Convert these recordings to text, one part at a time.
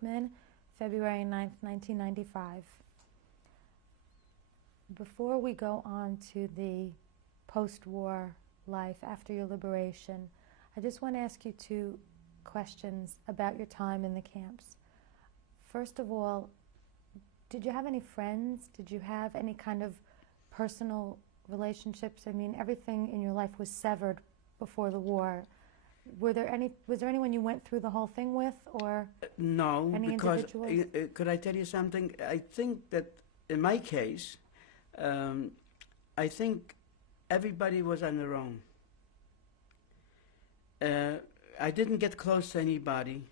Brokman, February 9th, 1995. Before we go on to the post-war life after your liberation, I just want to ask you two questions about your time in the camps. First of all, did you have any friends? Did you have any kind of personal relationships? I mean, everything in your life was severed before the war. Was there anyone you went through the whole thing with, or no? any Because individuals? could I tell you something? I think that in my case, I think everybody was on their own. I didn't get close to anybody.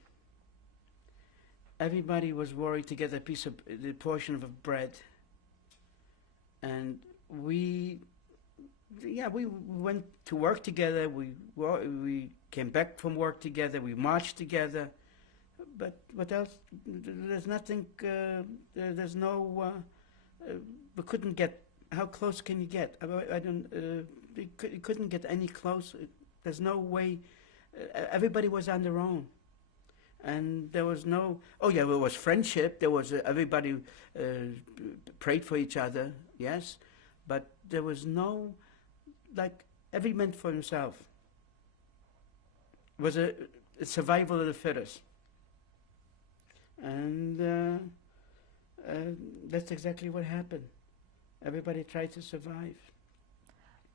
Everybody was worried to get the portion of bread, and we went to work together. We came back from work together. We marched together. But what else? There's nothing. There's no. We couldn't get. How close can you get? I don't. You couldn't get any close. There's no way. Everybody was on their own. And there was no, oh yeah, there was friendship, there was, everybody prayed for each other, yes, but there was no, like, every man for himself. It was a survival of the fittest. And that's exactly what happened. Everybody tried to survive.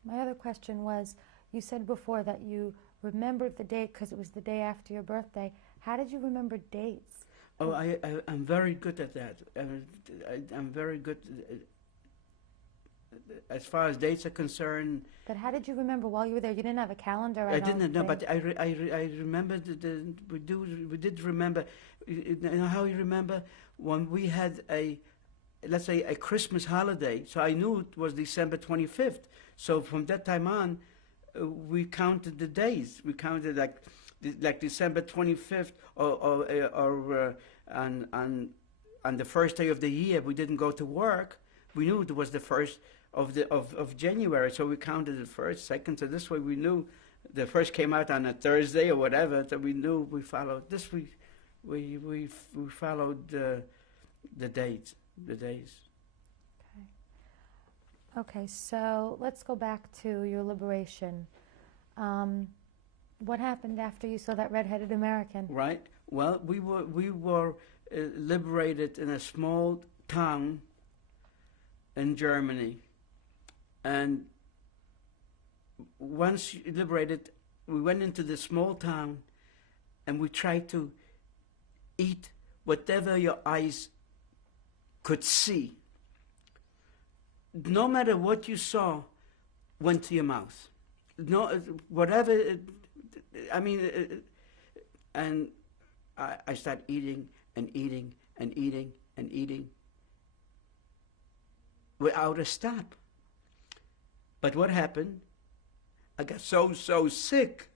My other question was, you said before that you remembered the date because it was the day after your birthday. How did you remember dates? Oh, I'm very good at that. I'm very good as far as dates are concerned. But how did you remember while you were there? You didn't have a calendar. I didn't know, but I remember we did remember. You know how you remember when we had let's say a Christmas holiday. So I knew it was December 25th. So from that time on, we counted the days. We counted like December 25th, or on the first day of the year. We didn't go to work. We knew it was the first of January, so we counted the first, second. So this way we knew the first came out on a Thursday or whatever. So we knew we followed this. We followed the dates, the days. Okay, so let's go back to your liberation. What happened after you saw that red-headed American? Right. Well, we were liberated in a small town in Germany, and once liberated, we went into the small town, and we tried to eat whatever your eyes could see. No matter what you saw, went to your mouth. No, whatever. And I started eating and eating and eating and eating without a stop. But what happened? I got so sick,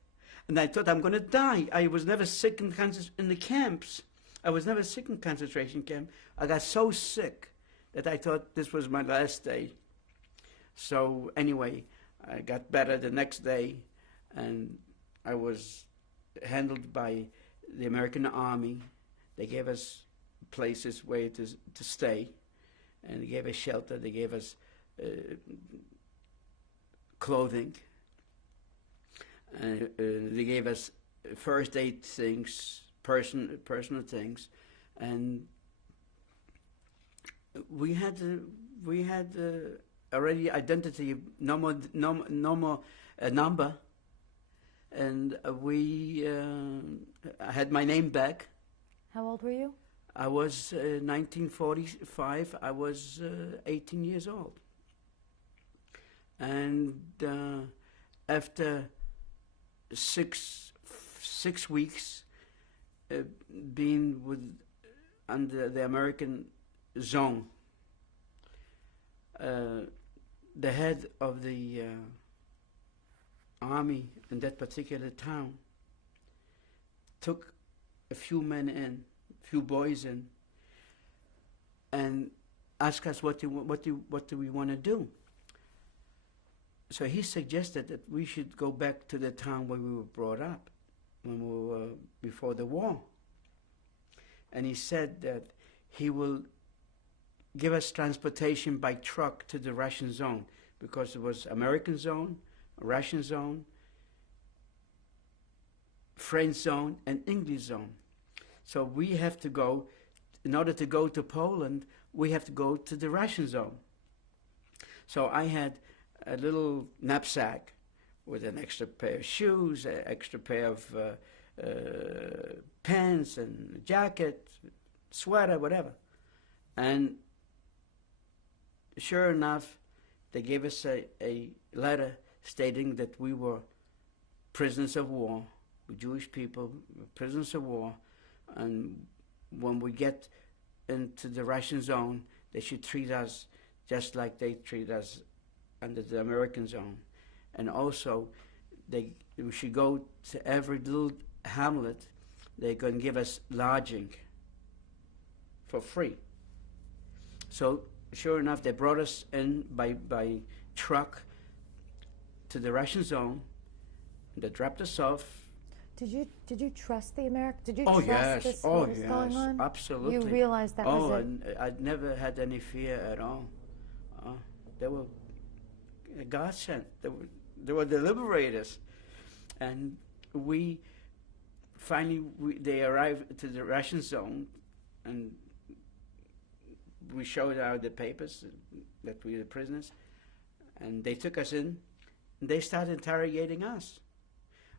and I thought I'm going to die. I was never sick in the camps. I was never sick in concentration camp. I got so sick that I thought this was my last day. So anyway, I got better the next day, and I was handled by the American Army. They gave us places where to stay, and they gave us shelter. They gave us clothing. They gave us first aid things, personal things, and we had already identity, no more number, and I had my name back. How old were you? I was 1945. I was 18 years old, and after six weeks being under the American zone, the head of the army in that particular town took a few men in, a few boys in, and asked us what do we want to do. So he suggested that we should go back to the town where we were brought up when we were before the war. and he said that he will give us transportation by truck to the Russian zone, because it was American zone, Russian zone, French zone, and English zone. So we have to go, in order to go to Poland, we have to go to the Russian zone. So I had a little knapsack with an extra pair of shoes, an extra pair of pants and jacket, sweater, whatever. And sure enough, they gave us a letter stating that we were prisoners of war, Jewish people, prisoners of war, and when we get into the Russian zone, they should treat us just like they treat us under the American zone. And also, we should go to every little hamlet. They're going to give us lodging for free. So sure enough, they brought us in by truck to the Russian zone. They dropped us off. Did you trust the American? Did you Oh, trust yes. this Oh, what was yes. going on? Absolutely. You realized that was it? And I'd never had any fear at all. They were God sent. They were the liberators, and they arrived to the Russian zone, and we showed out the papers that we were prisoners, and they took us in, and they started interrogating us.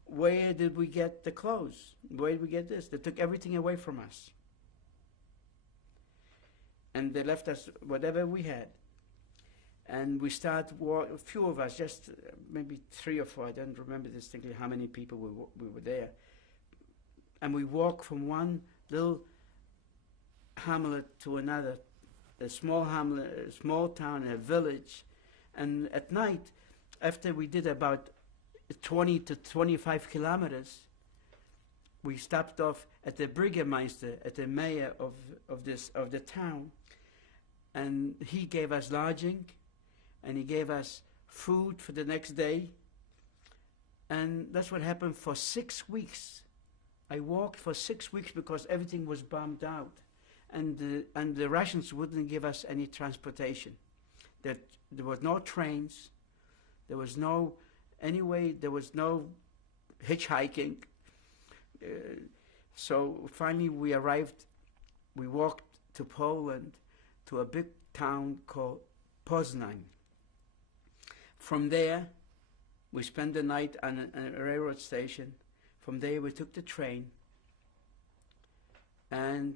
Where did we get the clothes? Where did we get this? They took everything away from us. And they left us whatever we had. And we started, a few of us, just maybe 3 or 4, I don't remember distinctly how many people we were there. And we walked from one little hamlet to another, a small hamlet, a small town, a village. And at night, after we did about 20 to 25 kilometers, we stopped off at the Bürgermeister, at the mayor of the town, and he gave us lodging, and he gave us food for the next day, and that's what happened for 6 weeks. I walked for 6 weeks because everything was bombed out, and the Russians wouldn't give us any transportation. There was no trains, there was no hitchhiking. So finally we arrived, we walked to Poland, to a big town called Poznań. From there, we spent the night on a railroad station. From there we took the train and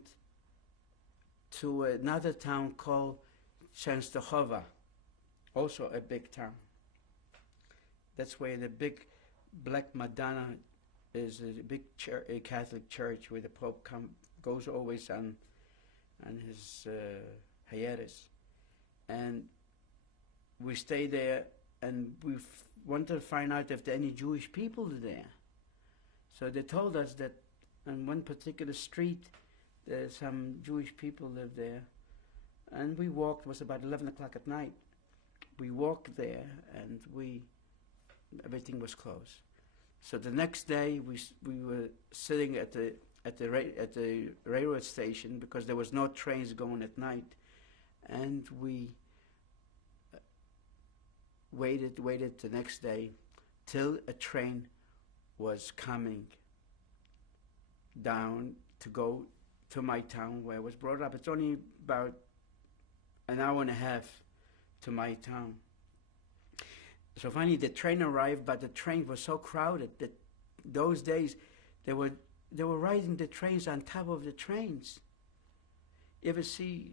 to another town called SHOAH, also a big town. That's where the big Black Madonna is, a big a Catholic church where the Pope goes always on his hiatus. And we stay there, and we wanted to find out if there are any Jewish people there. So they told us that on one particular street, there's some Jewish people live there. And we walked, it was about 11 o'clock at night. We walked there, and everything was closed. So the next day, we were sitting at the railroad station because there was no trains going at night, and we waited the next day till a train was coming down to go to my town where I was brought up. It's only about an hour and a half to my town. So finally the train arrived, but the train was so crowded that those days they were riding the trains on top of the trains. You ever see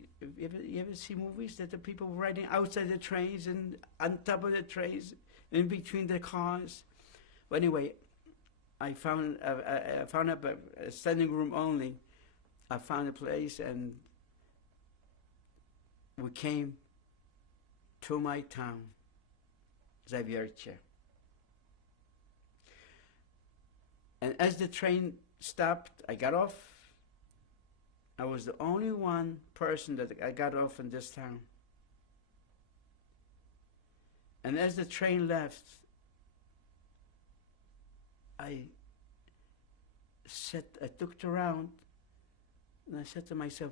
movies that the people were riding outside the trains and on top of the trains, in between the cars? Well, anyway, I found up a standing room only. I found a place, and we came to my town, Zawiercie. And as the train stopped, I got off. I was the only one person that I got off in this town. And as the train left, I looked around And I said to myself,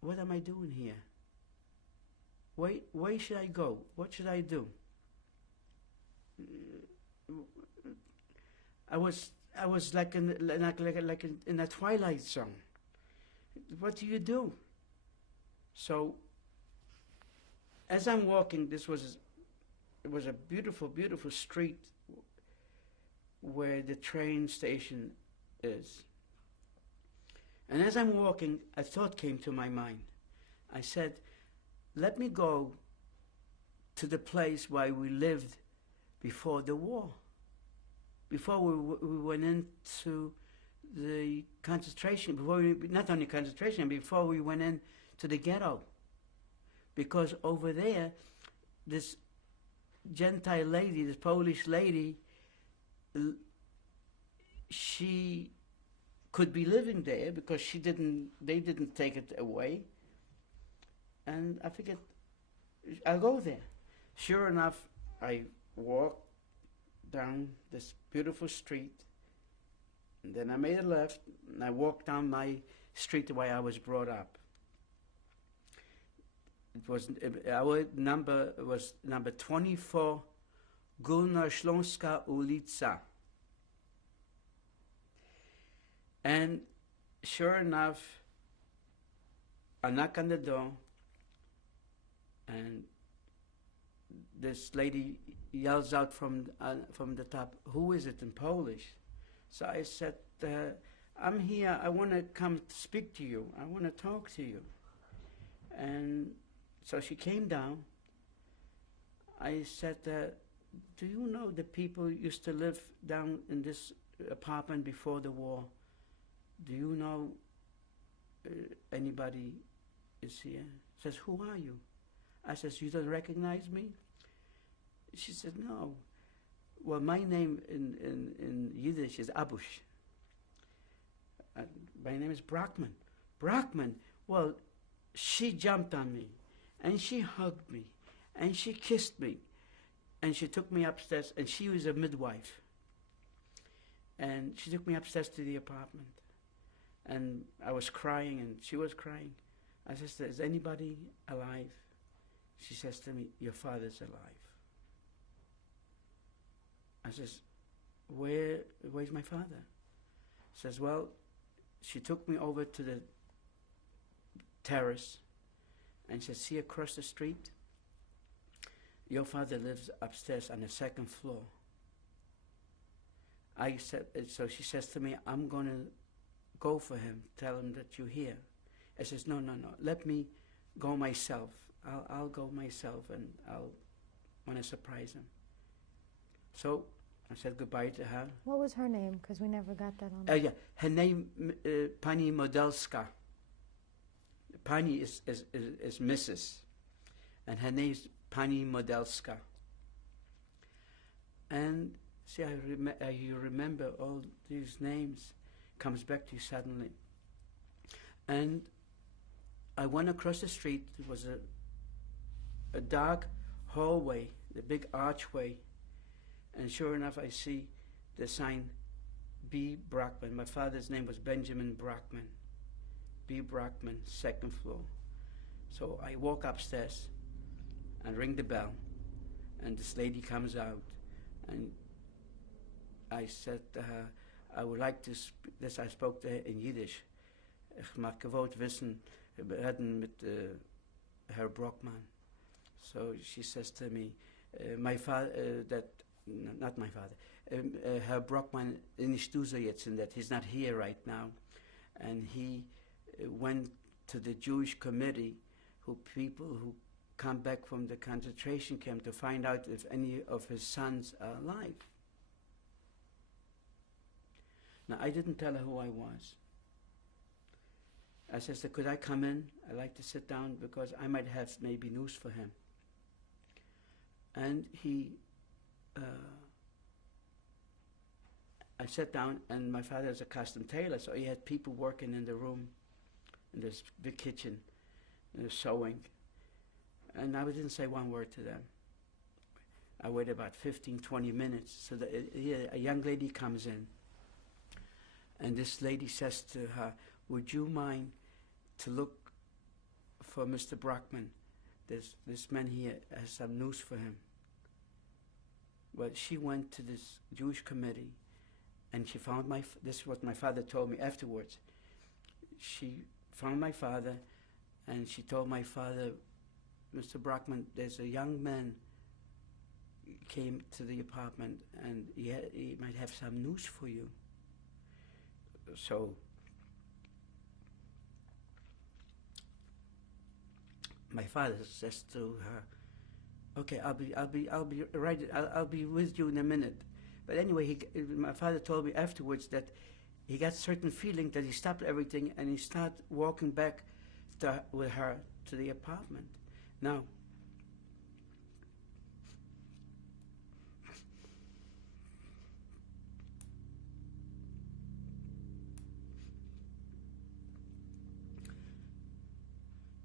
what am I doing here? Where should I go? What should I do? I was like in a Twilight Zone. What do you do? So as I'm walking, it was a beautiful, beautiful street where the train station is. And as I'm walking, a thought came to my mind. I said, let me go to the place where we lived before the war, before we went into the concentration, not only concentration, before we went into the ghetto. Because over there, this Gentile lady, this Polish lady, she could be living there because they didn't take it away. And I figured, I'll go there. Sure enough, I walked down this beautiful street, and then I made a left, and I walked down my street the way I was brought up. It was our number was number 24, Górnośląska ulica. And sure enough, I knock on the door, and this lady yells out from the top, "Who is it?" in Polish. So I said, "I'm here. I want to come speak to you. I want to talk to you." And so she came down. I said, "Do you know the people used to live down in this apartment before the war? Do you know anybody is here?" She says, "Who are you?" I says, "You don't recognize me?" She said, "No." Well, my name in Yiddish is Abush. My name is Brokman. Brokman. Well, she jumped on me, and she hugged me, and she kissed me, and she took me upstairs, and she was a midwife. And she took me upstairs to the apartment. And I was crying, and she was crying. I said, "Is anybody alive?" She says to me, "Your father's alive." I says, where's my father? She says, "Well," she took me over to the terrace, and she said, "See across the street? Your father lives upstairs on the second floor." I said, so she says to me, "I'm going to go for him, tell him that you're here." I says, no, let me go myself. I'll go myself, and I'll want to surprise him." So I said goodbye to her. What was her name? Because we never got that on. Yeah, her name, Pani Modelska. Pani is Mrs., and her name is Pani Modelska. And see, you remember all these names, comes back to you suddenly. And I went across the street. It was a dark hallway, the big archway. And sure enough, I see the sign, B. Brokman. My father's name was Benjamin Brokman. B. Brokman, second floor. So I walk upstairs and ring the bell, and this lady comes out, and I said to her, I would like to this. I spoke to her in Yiddish. Ich mag gewollt wissen, reden mit Herr Brokman. So she says to me, my father, not my father, Herr Brokman nicht du so jetzt, in that he's not here right now, and he went to the Jewish committee, people who come back from the concentration camp, to find out if any of his sons are alive. Now, I didn't tell her who I was. I said, "Could I come in? I'd like to sit down because I might have maybe news for him." And I sat down, and my father is a custom tailor, so he had people working in the room, in this big kitchen, sewing. And I didn't say one word to them. I waited about 15, 20 minutes. So a young lady comes in, and this lady says to her, "Would you mind to look for Mr. Brokman. This man here has some news for him. Well, she went to this Jewish committee, and she found this is what my father told me afterwards. She found my father, and she told my father, Mr. Brokman, there's a young man came to the apartment, and he might have some news for you. So my father says to her, "Okay, I'll be right. I'll be with you in a minute." But anyway, my father told me afterwards that he got certain feeling that he stopped everything and he started walking back with her to the apartment. Now,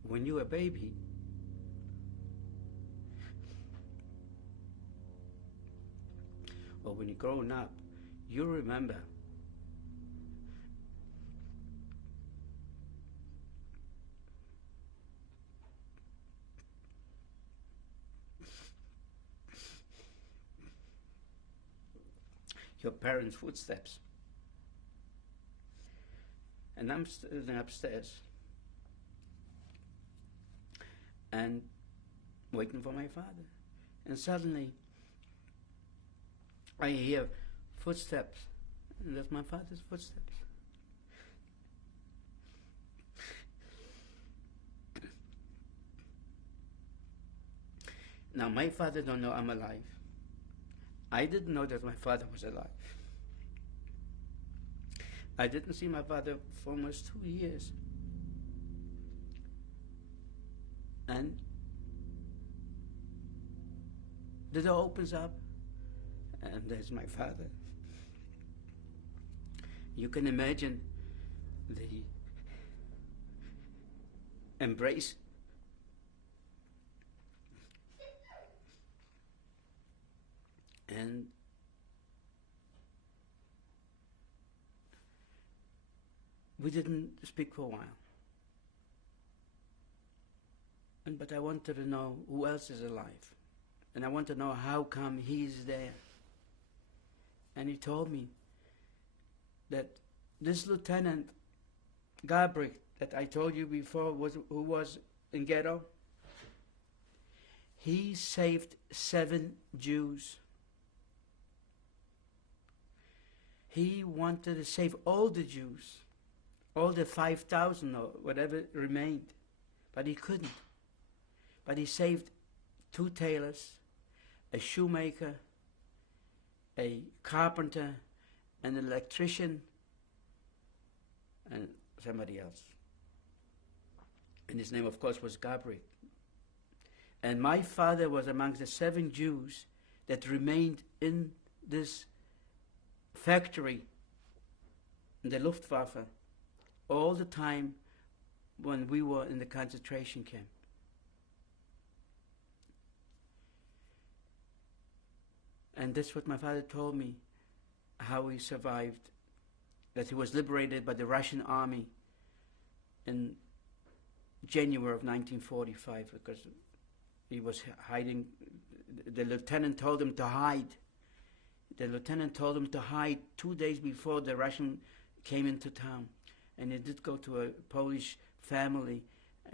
when you're a baby, or when you're growing up, you remember your parents' footsteps. And I'm standing upstairs and waiting for my father. And suddenly I hear footsteps, and that's my father's footsteps. Now my father don't know I'm alive. I didn't know that my father was alive. I didn't see my father for almost 2 years. And the door opens up, and there's my father. You can imagine the embrace. And we didn't speak for a while. But I wanted to know who else is alive. And I want to know how come he's there. And he told me that this Lieutenant Gabriel that I told you before who was in ghetto, he saved 7 Jews. He wanted to save all the Jews, all the 5,000 or whatever remained, but he couldn't. But he saved 2 tailors, a shoemaker, a carpenter, an electrician, and somebody else. And his name, of course, was Gabriel. And my father was amongst the 7 Jews that remained in this factory, in the Luftwaffe, all the time when we were in the concentration camp. And that's what my father told me, how he survived, that he was liberated by the Russian army in January of 1945, because he was hiding. The lieutenant told him to hide. The lieutenant told him to hide 2 days before the Russian came into town. And he did go to a Polish family,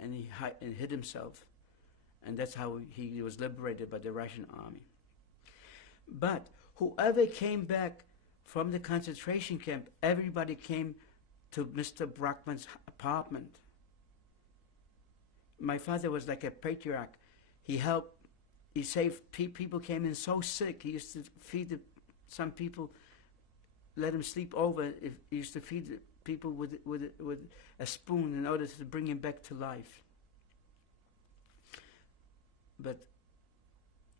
and he hid himself. And that's how he was liberated by the Russian army. But whoever came back from the concentration camp, everybody came to Mr. Brokman's apartment. My father was like a patriarch. He helped, he saved people came in so sick. He used to feed some people, let them sleep over. He used to feed people with a spoon in order to bring him back to life. But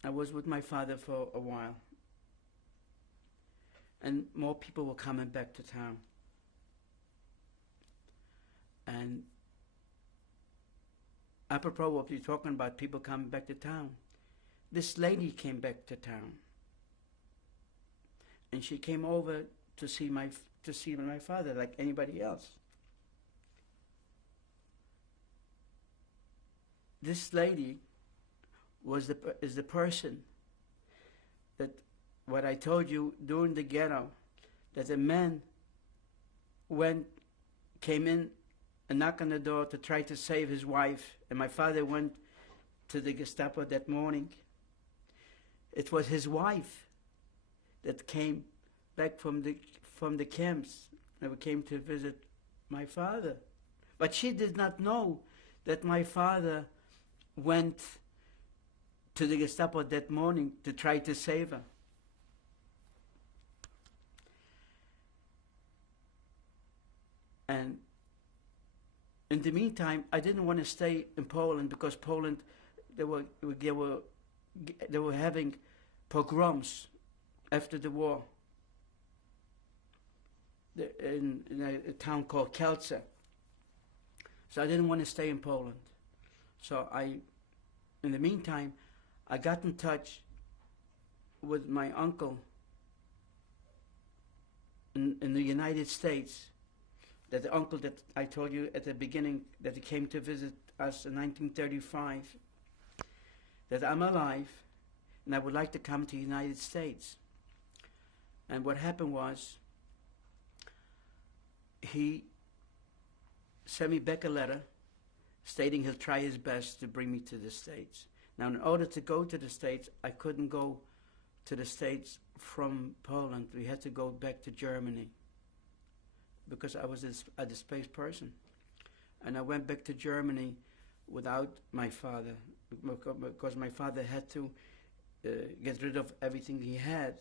I was with my father for a while. And more people were coming back to town. And apropos what you're talking about, people coming back to town, this lady came back to town. And she came over to see my father like anybody else. this lady is the person that, what I told you during the ghetto, that a man came in and knocked on the door to try to save his wife, and my father went to the Gestapo that morning. It was his wife that came back from the camps and came to visit my father. But she did not know that my father went to the Gestapo that morning to try to save her. And in the meantime, I didn't want to stay in Poland, because Poland, they were having pogroms after the war in a town called Kielce. So I didn't want to stay in Poland. So in the meantime, I got in touch with my uncle in the United States, that the uncle that I told you at the beginning, that he came to visit us in 1935, that I'm alive and I would like to come to the United States. And what happened was, he sent me back a letter stating he'll try his best to bring me to the States. Now, in order to go to the States, I couldn't go to the States from Poland. We had to go back to Germany, because I was a displaced person. And I went back to Germany without my father, because my father had to get rid of everything he had,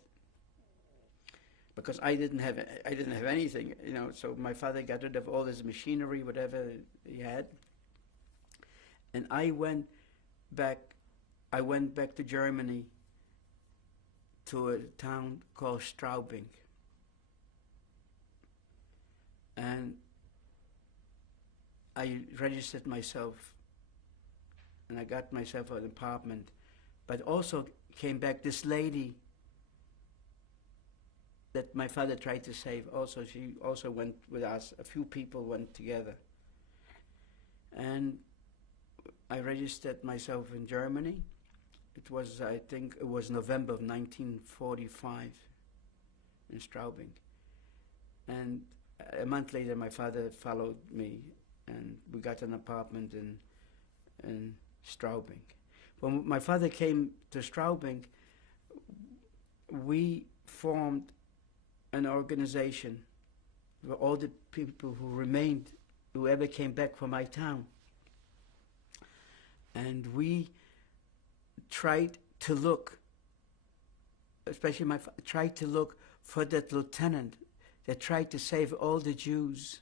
because I didn't have anything, you know. So my father got rid of all his machinery, whatever he had. And I went back to Germany, to a town called Straubing. And I registered myself, and I got myself an apartment. But also came back this lady that my father tried to save. Also, she also went with us. A few people went together. And I registered myself in Germany. It was, I think, it was November of 1945 in Straubing. And a month later, my father followed me, and we got an apartment in Straubing. When my father came to Straubing, we formed an organization for all the people who remained, whoever came back from my town. And we tried to look, especially tried to look for that lieutenant that tried to save all the Jews.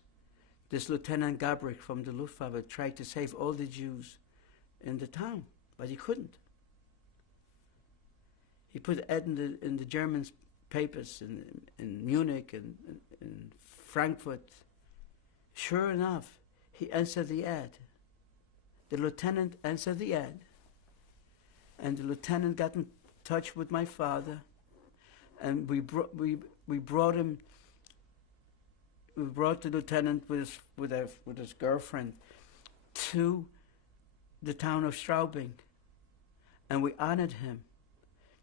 This Lieutenant Gabrick from the Luftwaffe tried to save all the Jews in the town, but he couldn't. He put ad in the German papers in Munich and in Frankfurt. Sure enough, he answered the ad. The lieutenant answered the ad. And the lieutenant got in touch with my father, and we brought him. We brought the lieutenant with his girlfriend to the town of Straubing, and we honored him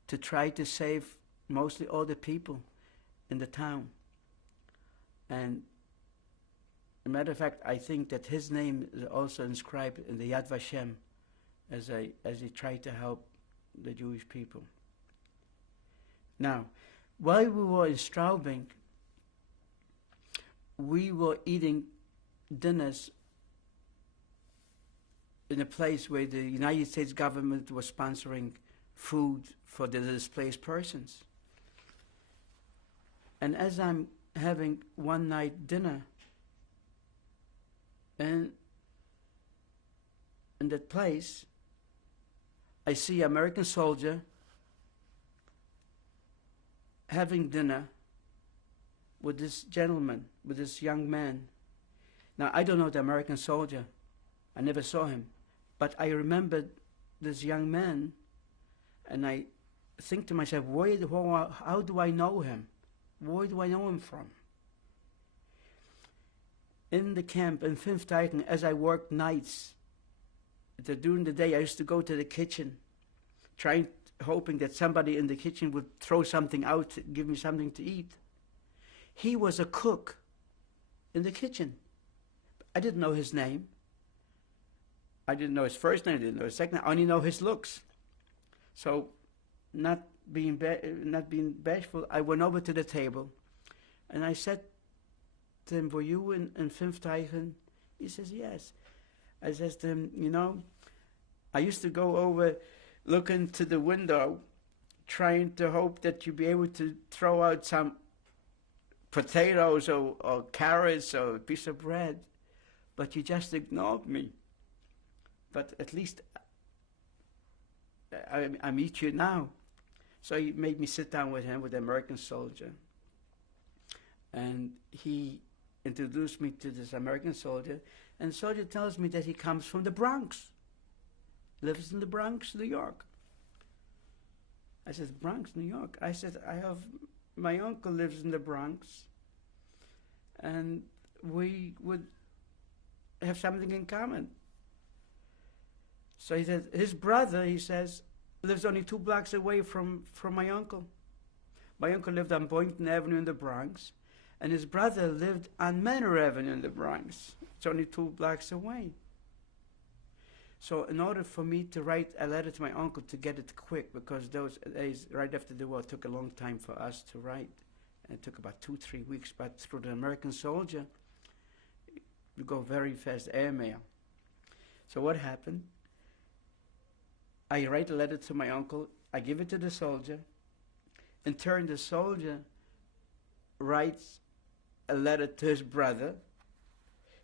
to try to save mostly all the people in the town. And as a matter of fact, I think that his name is also inscribed in the Yad Vashem as he tried to help the Jewish people. Now, while we were in Straubing, we were eating dinners in a place where the United States government was sponsoring food for the displaced persons. And as I'm having one night dinner, and in that place, I see an American soldier having dinner with this gentleman, with this young man. Now, I don't know the American soldier. I never saw him. But I remembered this young man, and I think to myself, how do I know him? Where do I know him from? In the camp in 5th Titan, as I worked nights during the day I used to go to the kitchen, hoping that somebody in the kitchen would throw something out, give me something to eat. He was a cook in the kitchen. I didn't know his name. I didn't know his first name, I didn't know his second name. I only know his looks. So, not being bashful, I went over to the table, and I said to him, "Were you in Fünfteichen?" He says, "Yes." I says to him, "You know, I used to go over, looking to the window, trying to hope that you'd be able to throw out some potatoes or carrots or a piece of bread, but you just ignored me. But at least I meet you now." So he made me sit down with him, with the American soldier. And he introduced me to this American soldier. And the soldier tells me that he comes from the Bronx, lives in the Bronx, New York. I said, "Bronx, New York?" I said, my uncle lives in the Bronx, and we would have something in common. So he said, his brother, he says, lives only 2 blocks away from my uncle. My uncle lived on Boynton Avenue in the Bronx, and his brother lived on Manor Avenue in the Bronx. It's only 2 blocks away. So in order for me to write a letter to my uncle, to get it quick, because those days, right after the war, it took a long time for us to write. And it took about 2-3 weeks, but through the American soldier, we go very fast, airmail. So what happened? I write a letter to my uncle, I give it to the soldier. In turn, the soldier writes a letter to his brother.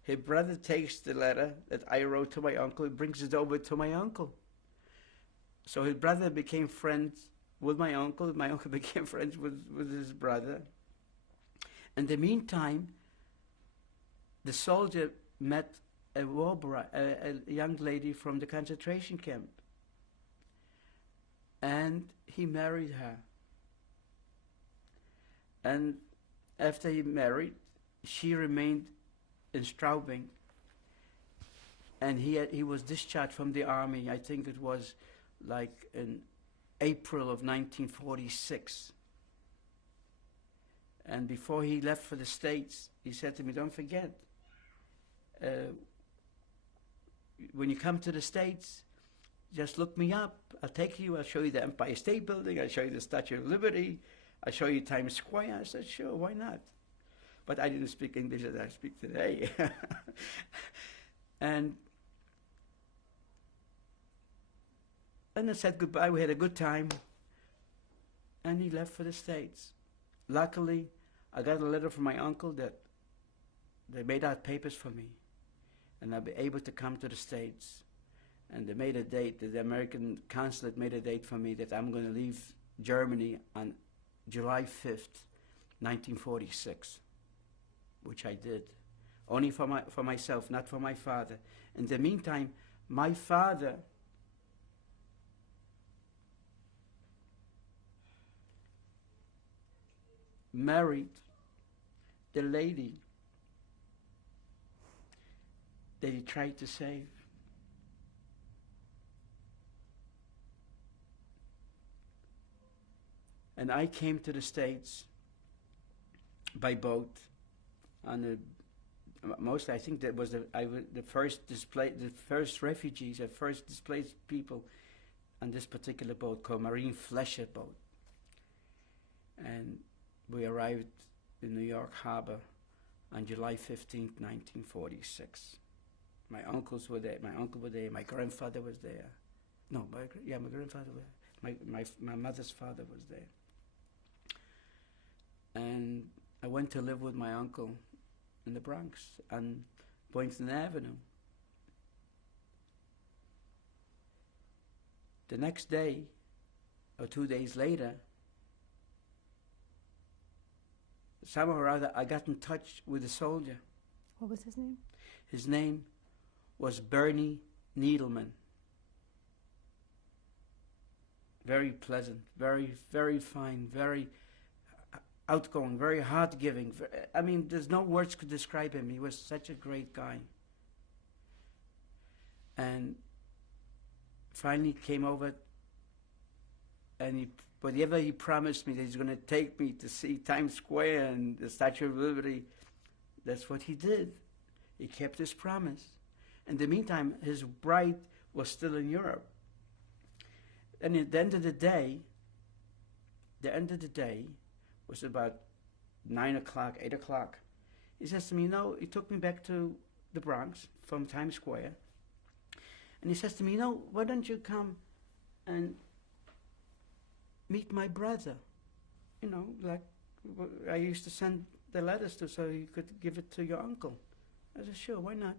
His brother takes the letter that I wrote to my uncle and brings it over to my uncle. So his brother became friends with my uncle became friends with his brother. In the meantime, the soldier met a young lady from the concentration camp. And he married her. And after he married, she remained in Straubing. And he was discharged from the army, I think it was like in April of 1946. And before he left for the States, he said to me, "Don't forget, when you come to the States, just look me up. I'll take you, I'll show you the Empire State Building, I'll show you the Statue of Liberty, I'll show you Times Square." I said, "Sure, why not?" But I didn't speak English as I speak today. And I said goodbye, we had a good time, and he left for the States. Luckily, I got a letter from my uncle that they made out papers for me, and I'll be able to come to the States. And they made a date, the American consulate made a date for me that I'm going to leave Germany on July 5th, 1946, which I did. Only for myself, not for my father. In the meantime, my father married the lady that he tried to save. And I came to the States by boat. Mostly, I think that was the first refugees, the first displaced people on this particular boat called Marine Flesher boat. And we arrived in New York Harbor on July 15th, 1946. My uncles were there. My uncle was there. My grandfather was there. No, my grandfather was there. My mother's father was there. And I went to live with my uncle in the Bronx on Boynton Avenue. The next day, or 2 days later, somehow or other, I got in touch with a soldier. What was his name? His name was Bernie Needleman. Very pleasant, very, very fine, very outgoing, very heart-giving. I mean, there's no words could describe him. He was such a great guy. And finally came over, and whatever he promised me that he's going to take me to see Times Square and the Statue of Liberty, that's what he did. He kept his promise. In the meantime, his bride was still in Europe. And at the end of the day was about 9 o'clock, 8 o'clock. He says to me, he took me back to the Bronx from Times Square. And he says to me, why don't you come and meet my brother? Like I used to send the letters to, so you could give it to your uncle. I said, sure, why not?